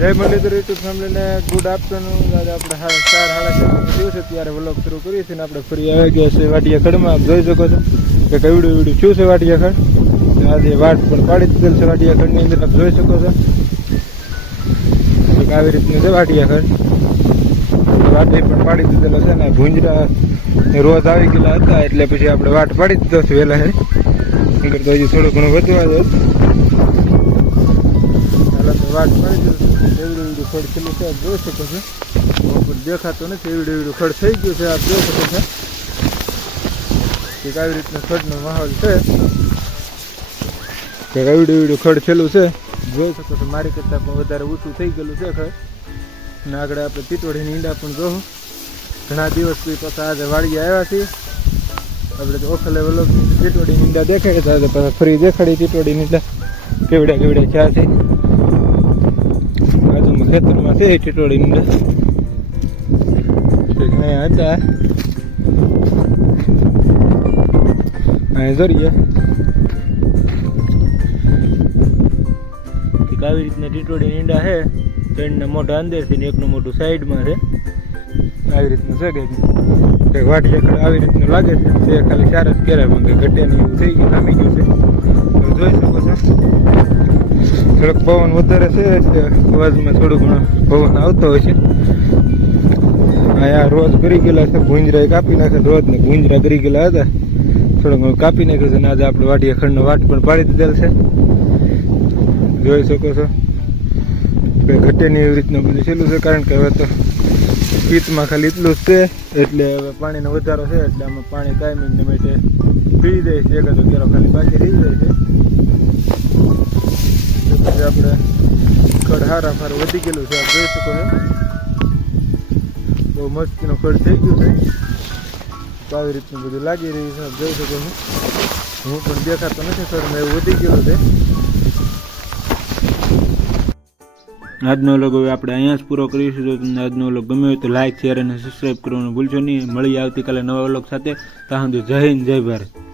જય મુરલીધર યુટ્યુબ ફેમિલીને good afternoon. આજે આપણે 4:30 દિવસે ત્યારે વ્લોગ શરૂ કરીએ છીએ. આપણે ફરી આવી ગયા છે વાટિયા ખડમાં. આપ જોઈ શકો છો કે કઈવડું શું છે વાટિયા ખડ. આજે વાટ પણ પાડી દીધેલ છે વાટિયા ખડની અંદર. આપ જોઈ શકો છો આવી રીતનું છે વાટિયા ખડ. વાટી પણ પાડી દીધેલો છે ને ભૂંજરા રોજ આવી ગયેલા હતા એટલે પછી આપણે વાટ પાડી દીધો છે વહેલા. નકર તો હજી થોડું ઘણું વધવા જાય. વાટ પાડી દીધું એવડું ખડ છેલ્લું છે. આપ જોઈ શકો છો પણ દેખાતો નથી. એવડું ખડ થઈ ગયું છે. આપ જોઈ શકો છો કે આવી રીતનો ખડનો માહોલ છે. કે એવડું ખડ છેલ્લું છે. જોઈ શકો છો મારી કરતાં પણ વધારે ઊંચું થઈ ગયેલું છે ખડ. અને આગળ આપણે ટીટોડીની ઈંડા પણ જોવું. ઘણા દિવસ પાછા આજે વાડીએ આવ્યા છીએ. આપણે તો ઓખલે વલોક ટીટોડીની ઈંડા દેખાય હતા. પાછા ફરી દેખાડી ટીટોડીની ઈંડા કેવડા ચા છે. બાજુમાં ખેતરમાં છે ટીટોડીની ઈંડા અહીંયા હતા. અહીંયા જોઈએ આવી રીતના ટીટોડીની ઈંડા છે. ત્રણના મોઢા અંદરથી ને એકનું મોટું સાઈડમાં છે. આવી રીતનું છે કે વાટિયા ખડ આવી રીતનું લાગે છે. તે ખાલી 4 જ કેરામાં કે ઘટ્યાની એવું થઈ ગયું, નામી ગયું છે. જોઈ શકો છો થોડોક પવન વધારે છે એટલે અવાજમાં થોડું ઘણો પવન આવતો હોય છે. અહીંયા રોજ કરી ગયેલા છે. ભૂંજરા કાપી નાખે રોજ ને ભૂંજરા કરી ગયેલા હતા. થોડું ઘણું કાપી નાખ્યું છે. અને આજે આપણે વાટિયા ખડનો વાટ પણ પાડી દીધેલ છે. જોઈ શકો છો ઘટેની એવી રીતનું બધું છેલ્લું છે. કારણ કે હવે તો પિત્તમાં ખાલી એટલું જ છે એટલે હવે પાણીનો વધારો છે એટલે આમાં પાણી કાયમી માટે પી જાય છે. એકાદો કેરો ખાલી બાકી રહી જાય છે. પછી આપણે ખડ હારાફાર વધી ગયેલું છે. આપ જોઈ શકો છો બહુ મસ્તીનો ખડ થઈ ગયું છે. તો આવી રીતનું બધું લાગી રહ્યું છે. આપ જોઈ શકો છો હું પણ દેખાતો નથી ખડમાં એવું વધી ગયેલું છે. આજનો વ્લોગ હવે આપણે અહીંયા જ પૂરો કરીશું. જો તમને આજનો વ્લોગ ગમ્યો હોય તો લાઈક, શેર અને સબસ્ક્રાઈબ કરવાનું ભૂલશો નહીં. મળી આવતીકાલે નવા વ્લોગ સાથે. ત્યાં સુધી જય હિન્દ, જય ભારત.